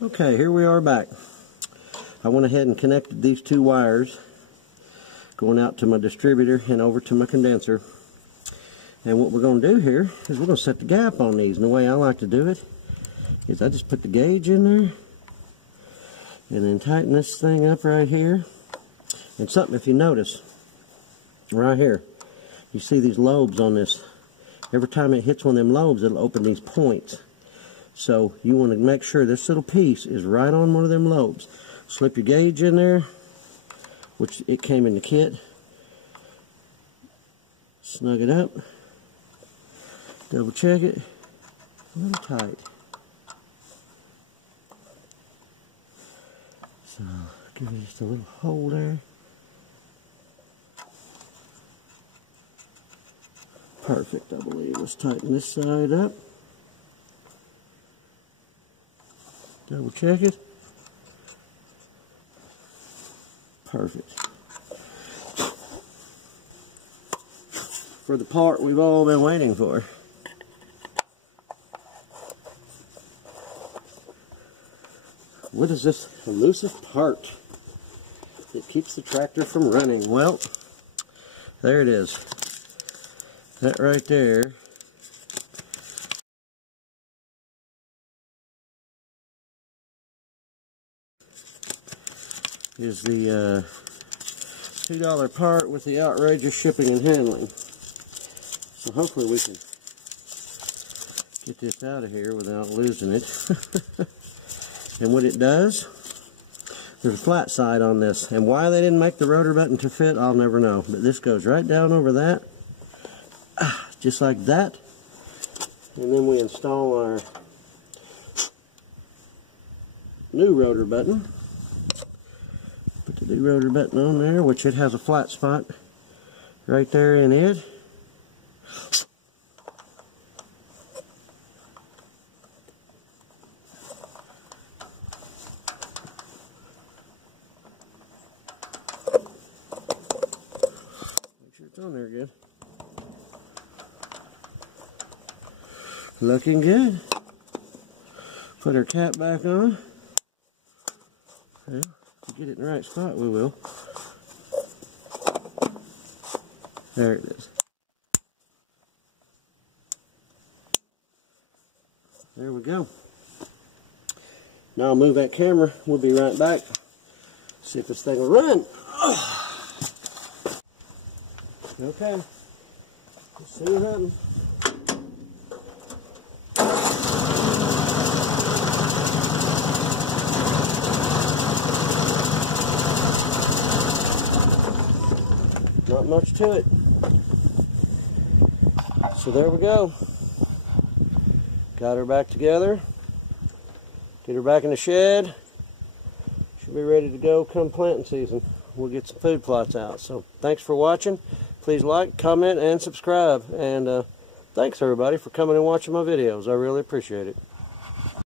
Okay, here we are back. I went ahead and connected these two wires going out to my distributor and over to my condenser. And what we're going to do here is we're going to set the gap on these. And the way I like to do it is I just put the gauge in there and then tighten this thing up right here. And something, if you notice, right here, you see these lobes on this. Every time it hits one of them lobes, it'll open these points. So you want to make sure this little piece is right on one of them lobes. Slip your gauge in there, which it came in the kit. Snug it up. Double check it. A little tight. So give it just a little hole there. Perfect, I believe. Let's tighten this side up. Double check it. Perfect. For the part we've all been waiting for. What is this elusive part that keeps the tractor from running? Well, there it is. That right there is the $2 part with the outrageous shipping and handling. So hopefully we can get this out of here without losing it. And what it does, there's a flat side on this. And why they didn't make the rotor button to fit, I'll never know. But this goes right down over that, just like that. And then we install our new rotor button. Put the new rotor button on there, which it has a flat spot right there in it. Make sure it's on there good. Looking good. Put our cap back on. Well, to get it in the right spot, we will. There it is. There we go. Now I'll move that camera. We'll be right back. See if this thing will run. Okay. Let's see what happens. Not much to it. So there we go. Got her back together. Get her back in the shed. She'll be ready to go come planting season. We'll get some food plots out. So thanks for watching. Please like, comment, and subscribe. And thanks everybody for coming and watching my videos. I really appreciate it.